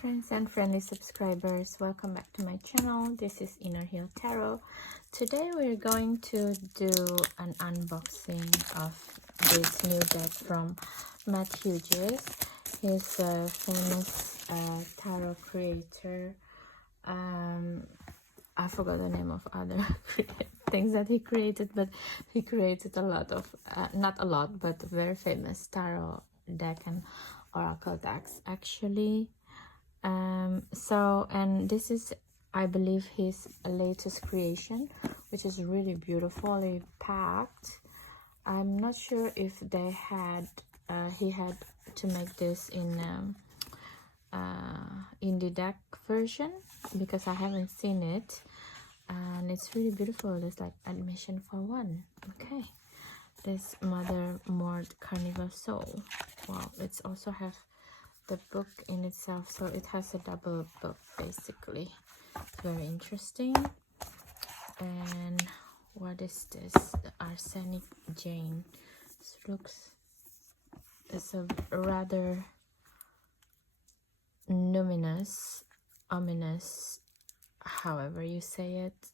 friends and friendly subscribers, welcome back to my channel. This is Inner Hill Tarot. Today we're going to do an unboxing of this new deck from Hughes. He's a famous tarot creator. I forgot the name of other things that he created, but he created a lot of, not a lot, but very famous tarot deck and oracle decks actually. And this is, I believe, his latest creation, which is really beautifully packed. I'm not sure if they had he had to make this in the deck version, because I haven't seen it, and it's really beautiful. It's like admission for one. Okay, this Mother Mort Carnival Soul. Wow, it's also have the book in itself, so it has a double book basically. It's very interesting. And what is this? The Arsenic Jane. This looks, it's a rather ominous, however you say it.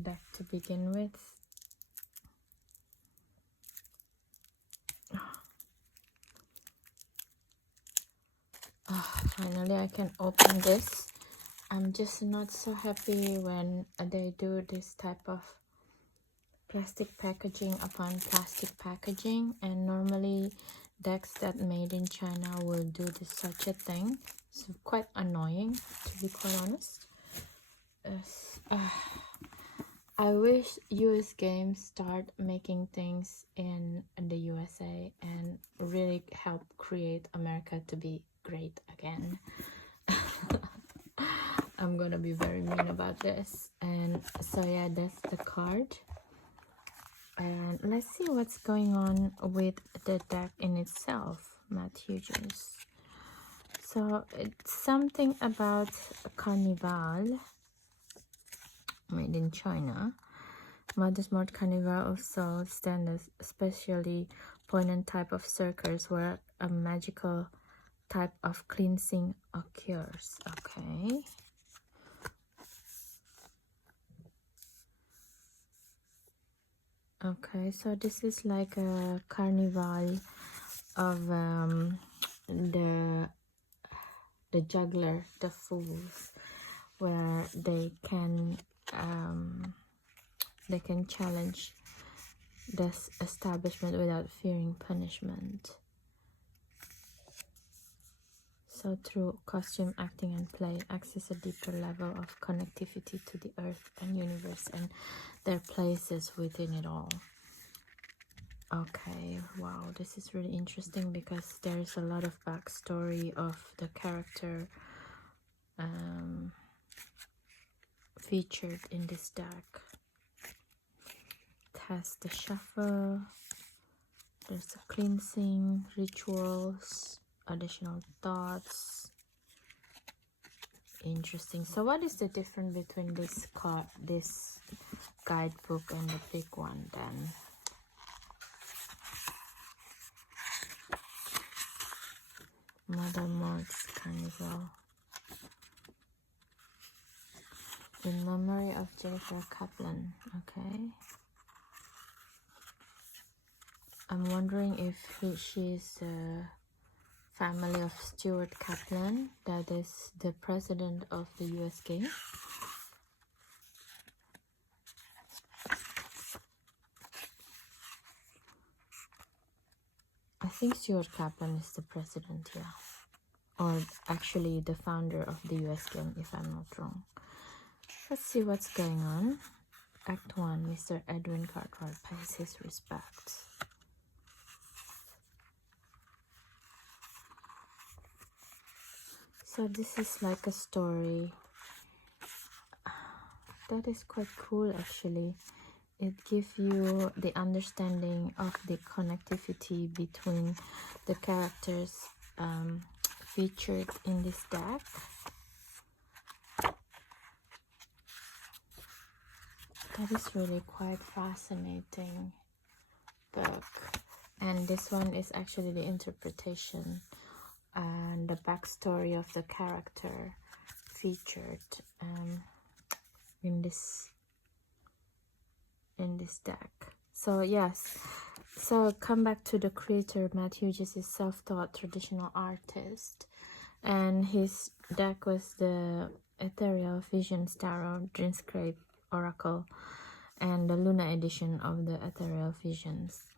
Deck to begin with. Finally I can open this. I'm just not so happy when they do this type of plastic packaging upon plastic packaging, and normally decks that made in China will do this such a thing. It's quite annoying, to be quite honest. I wish US games start making things in the USA and really help create America to be great again. I'm gonna be very mean about this. And so yeah, that's the card. And let's see what's going on with the deck in itself, Hughes. So it's something about a carnival made in China. Mother's Mort Carnival of Souls stand as especially poignant type of circles where a magical type of cleansing occurs. Okay. Okay, so this is like a carnival of the juggler, the fools, where they can challenge this establishment without fearing punishment. So through costume, acting and play, access a deeper level of connectivity to the earth and universe and their places within it all. Okay, wow, this is really interesting because there's a lot of backstory of the character featured in this deck. It has the shuffle, there's the cleansing, rituals, additional thoughts. Interesting. So what is the difference between this card, this guidebook, and the big one then? Mother Mort's Carnival. In memory of Jennifer Kaplan. Okay. I'm wondering if she's a family of Stuart Kaplan, that is the president of the US game. I think Stuart Kaplan is the president, yeah. Or actually the founder of the US game, if I'm not wrong. Let's see what's going on. Act 1, Mr. Edwin Cartwright pays his respects. So this is like a story. That is quite cool actually. It gives you the understanding of the connectivity between the characters featured in this deck. That is really quite fascinating. book, and this one is actually the interpretation and the backstory of the character featured in this deck. So yes, so come back to the creator. Matt Hughes is a self-taught traditional artist, and his deck was the Ethereal Visions Tarot, Dreamscape Oracle, and the Luna edition of the Ethereal Visions,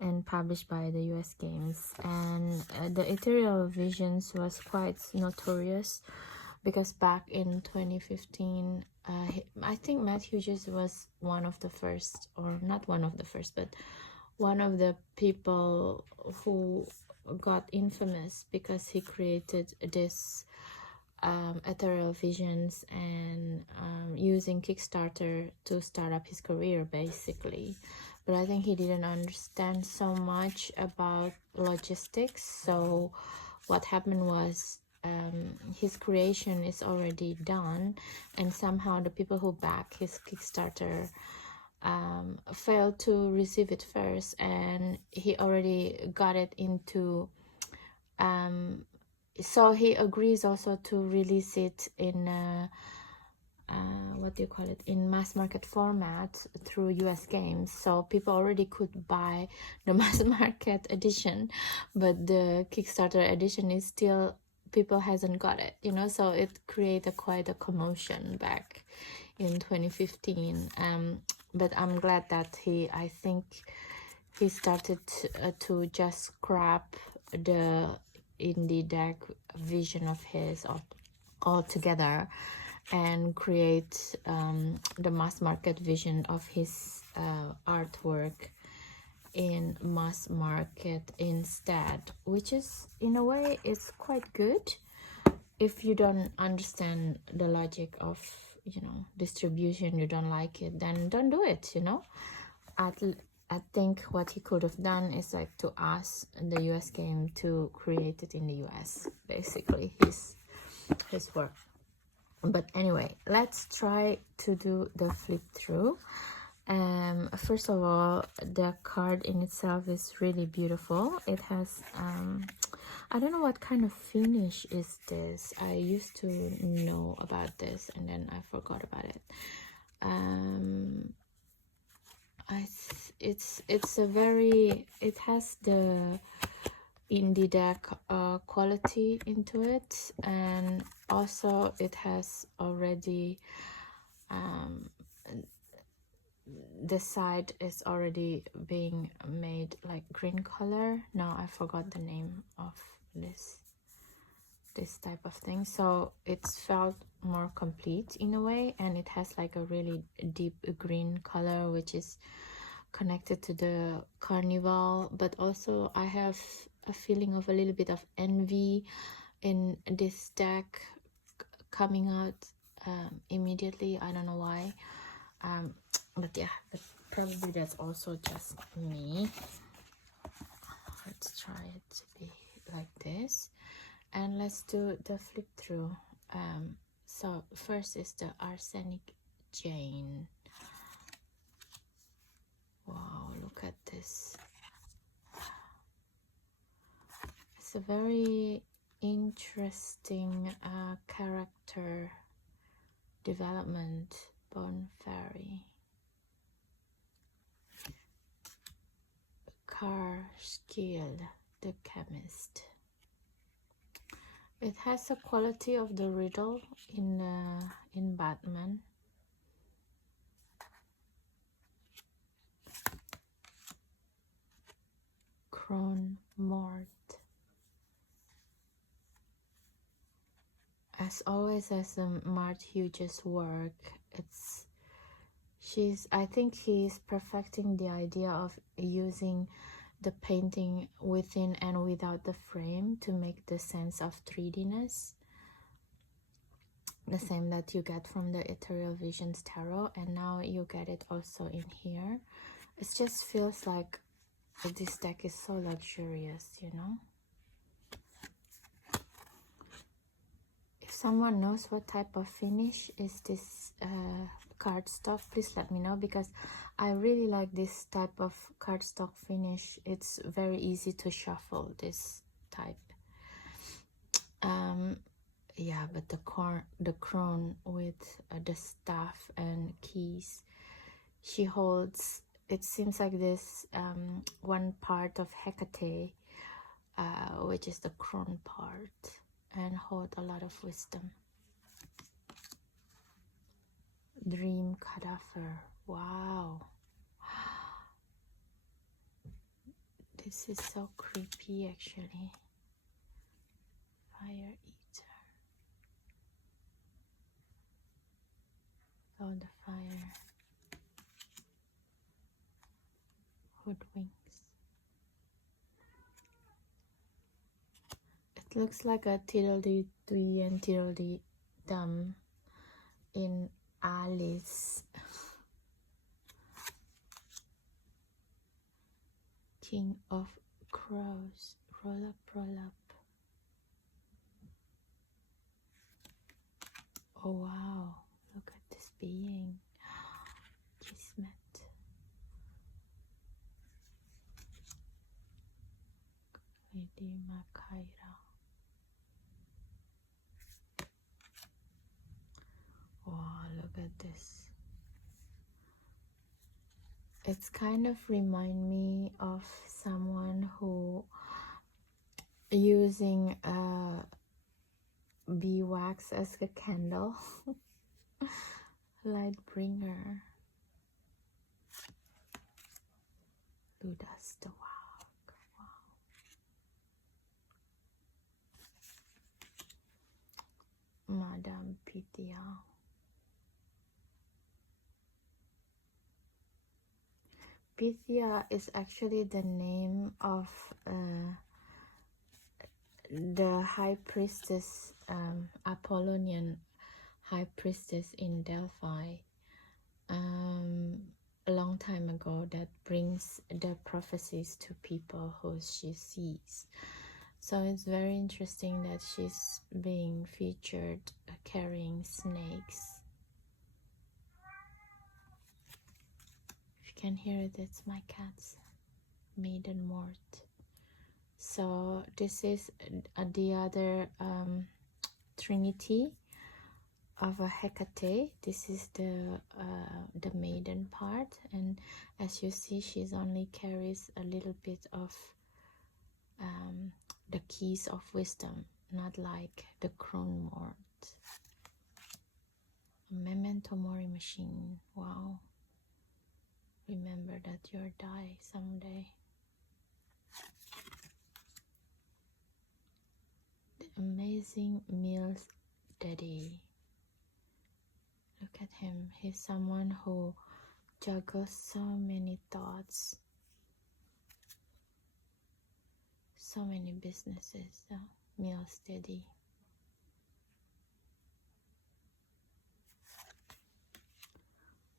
and published by the US Games. And the Ethereal Visions was quite notorious because back in 2015, I think Matt Hughes was one of the first, or not one of the first, but one of the people who got infamous because he created this Ethereal Visions and using Kickstarter to start up his career basically. But I think he didn't understand so much about logistics, so what happened was his creation is already done, and somehow the people who back his Kickstarter failed to receive it first, and he already got it into so he agrees also to release it in what do you call it, in mass market format through US Games, so people already could buy the mass market edition, but the Kickstarter edition is still, people hasn't got it, you know, so it created quite a commotion back in 2015. But I'm glad that I think he started to just scrap the indie deck vision of his altogether and create the mass market vision of his artwork in mass market instead, which is, in a way, it's quite good. If you don't understand the logic of, you know, distribution, you don't like it, then don't do it, you know. I think what he could have done is like to ask the US Game to create it in the US, basically, his work. But anyway, let's try to do the flip through. First of all, the card in itself is really beautiful. It has I don't know what kind of finish is this. I used to know about this and then I forgot about it. It's a very, it has the indie deck quality into it, and also it has already the side is already being made like green color. Now I forgot the name of this type of thing, so it's felt more complete in a way, and it has like a really deep green color which is connected to the carnival. But also I have a feeling of a little bit of envy in this deck coming out immediately. I don't know why, but yeah, but probably that's also just me. Let's try it to be like this, and let's do the flip through. So first is the Arsenic Jane. Wow, look at this. It's a very interesting character development. Bone Fairy. Skill, the chemist. It has a quality of the Riddle in Batman. Mort. As always, as Matt Hughes' work, I think he's perfecting the idea of using the painting within and without the frame to make the sense of 3D-ness, the same that you get from the Ethereal Visions Tarot, and now you get it also in here. It just feels like this deck is so luxurious, you know. If someone knows what type of finish is this cardstock, please let me know, because I really like this type of cardstock finish. It's very easy to shuffle, this type. Yeah, but the crown with the staff and keys she holds, it seems like this one part of Hecate, which is the crown part, and hold a lot of wisdom. Dream cadaver. Wow. This is so creepy actually. Fire eater. Oh, the fire. Hoodwinks. It looks like a Tiddly-dee and Tiddly-dum in Alice. King of crows. Roll up, roll up. Oh wow, look at this being. Kismet. Lady Makaira. Wow, look at this. It's kind of remind me of someone who using beeswax as a candle. Light bringer. Ludas the Walk. Wow. Madame Pythia. Pythia is actually the name of the high priestess, Apollonian high priestess in Delphi, a long time ago, that brings the prophecies to people who she sees. So it's very interesting that she's being featured carrying snakes. If you can hear it, it's my cat's maiden mort. So this is the other trinity of a Hecate. This is the maiden part, and as you see, she's only carries a little bit of the keys of wisdom, not like the crown mort. A memento mori machine. Wow. Remember that you'll die someday. The amazing meals daddy. Look at him. He's someone who juggles so many thoughts, so many businesses. Meal steady.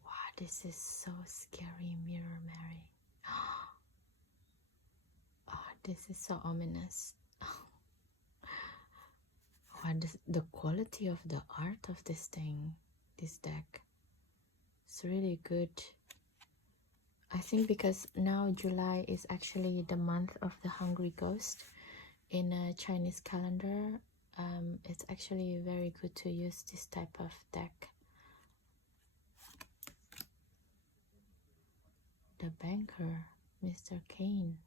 Wow, this is so scary, Mirror Mary. Oh, this is so ominous. Wow, the quality of the art of this thing, this deck, it's really good. I think because now July is actually the month of the Hungry Ghost in a Chinese calendar. It's actually very good to use this type of deck. The banker, Mr. Cain.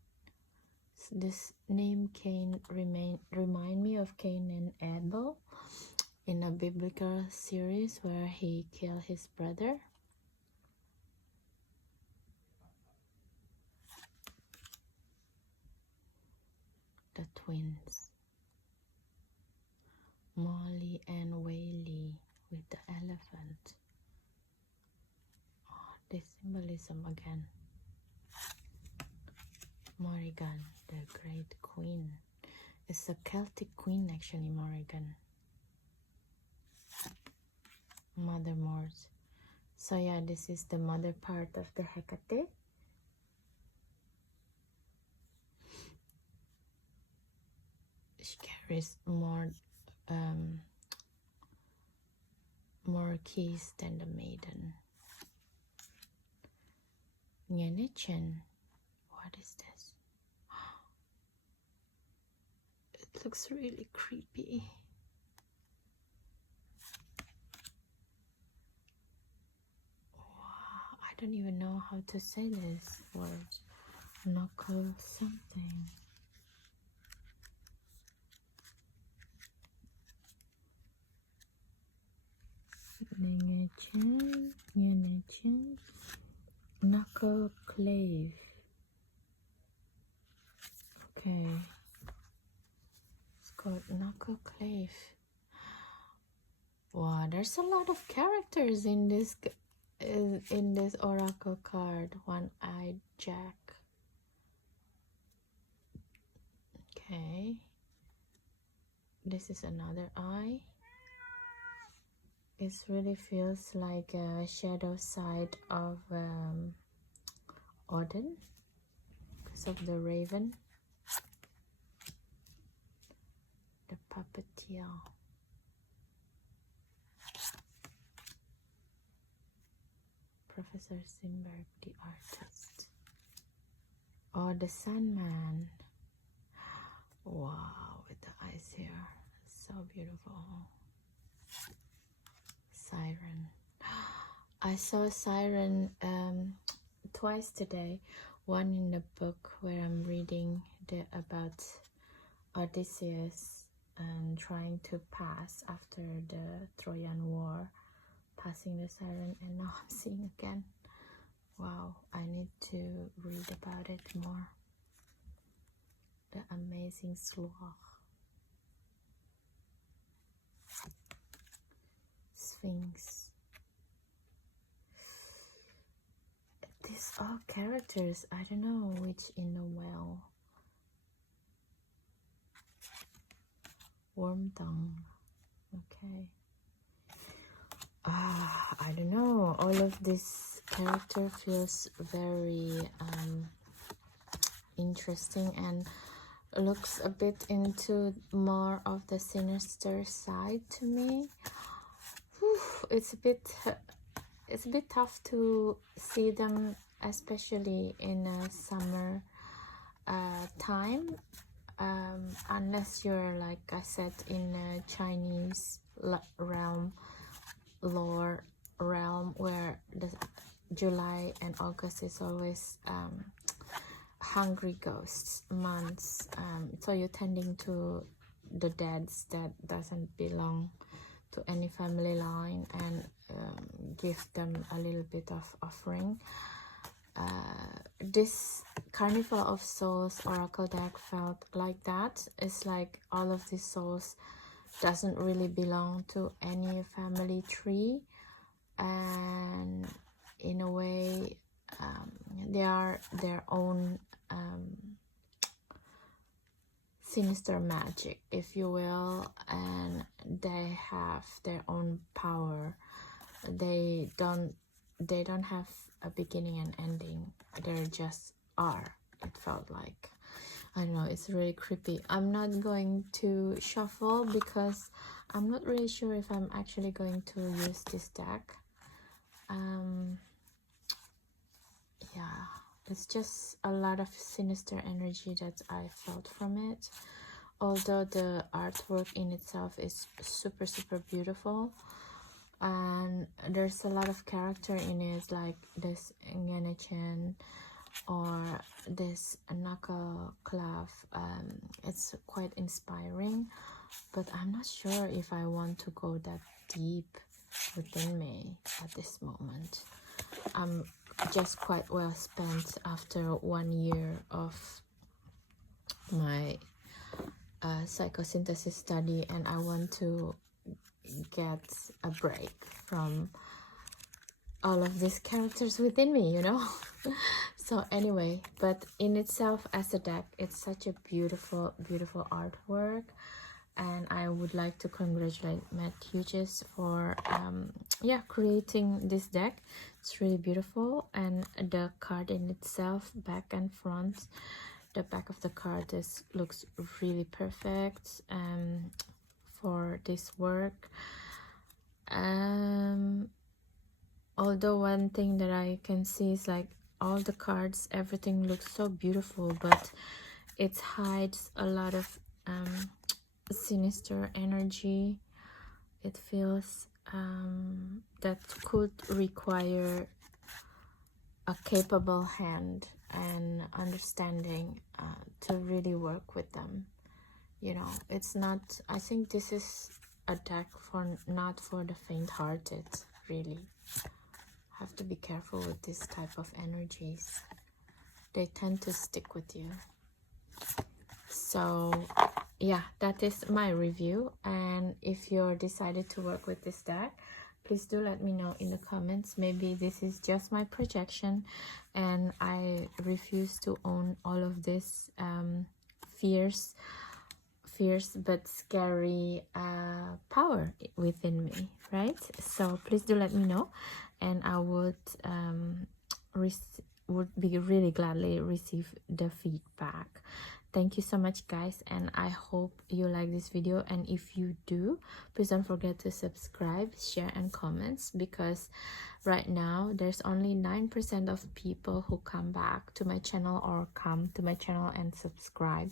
So this name Cain remind me of Cain and Abel in a biblical series where he killed his brother. The twins, Molly and Whaley with the elephant. Oh, this symbolism again. Morrigan, the great queen. It's a Celtic queen actually, Morrigan. Mother Mort. So yeah, this is the mother part of the Hecate. She carries more more keys than the maiden. Nyenechen. What is this? It looks really creepy. Wow, I don't even know how to say this word. Knuckle something. Nyenechen. Knuckle clave. Okay. It's called Knuckle clave. Wow, there's a lot of characters in this oracle card. One-eyed Jack. Okay. This is another eye. It really feels like a shadow side of Odin because of the raven. The puppeteer. Professor Simberg, the artist. Oh, the Sandman. Wow, with the eyes here. So beautiful. Siren. I saw a siren twice today. One in the book where I'm reading about Odysseus and trying to pass after the Trojan War, passing the siren, and now I'm seeing again. Wow, I need to read about it more. The amazing sloth. Sphinx. These are characters. I don't know which in the well. Worm tongue. Okay. I don't know. All of this character feels very interesting and looks a bit into more of the sinister side to me. Whew, it's a bit tough to see them, especially in a summer time, unless you're, like I said, in a Chinese lore realm where the July and August is always hungry ghosts months, so you're tending to the deads that doesn't belong to any family line and give them a little bit of offering. This Carnival of Souls oracle deck felt like that. It's like all of these souls doesn't really belong to any family tree, and in a way they are their own sinister magic, if you will, and they have their own power. They don't have a beginning and ending. They just are. It felt like, I don't know, it's really creepy. I'm not going to shuffle because I'm not really sure if I'm actually going to use this deck. Yeah, it's just a lot of sinister energy that I felt from it. Although the artwork in itself is super beautiful, and there's a lot of character in it, like this Ngenechen or this Knuckle Clav. It's quite inspiring, but I'm not sure if I want to go that deep within me at this moment. I'm just quite well spent after 1 year of my psychosynthesis study, and I want to get a break from all of these characters within me, you know. So anyway, but in itself as a deck, it's such a beautiful artwork, and I would like to congratulate Matt Hughes for creating this deck. It's really beautiful, and the card in itself, back and front, the back of the card looks really perfect for this work. Although one thing that I can see is like all the cards, everything looks so beautiful, but it hides a lot of sinister energy. It feels that could require a capable hand and understanding to really work with them. You know, it's not, I think this is a deck for not for the faint-hearted, really. Have to be careful with this type of energies. They tend to stick with you. So yeah, that is my review, and if you're decided to work with this deck, please do let me know in the comments. Maybe this is just my projection and I refuse to own all of this fierce but scary power within me, right? So please do let me know, and I would be really gladly receive the feedback. Thank you so much, guys, and I hope you like this video, and if you do, please don't forget to subscribe, share, and comments, because right now there's only 9% of people who come back to my channel or come to my channel and subscribe.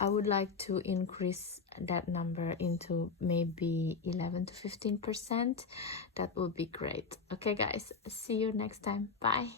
I would like to increase that number into maybe 11 to 15%. That would be great. Okay, guys, see you next time. Bye.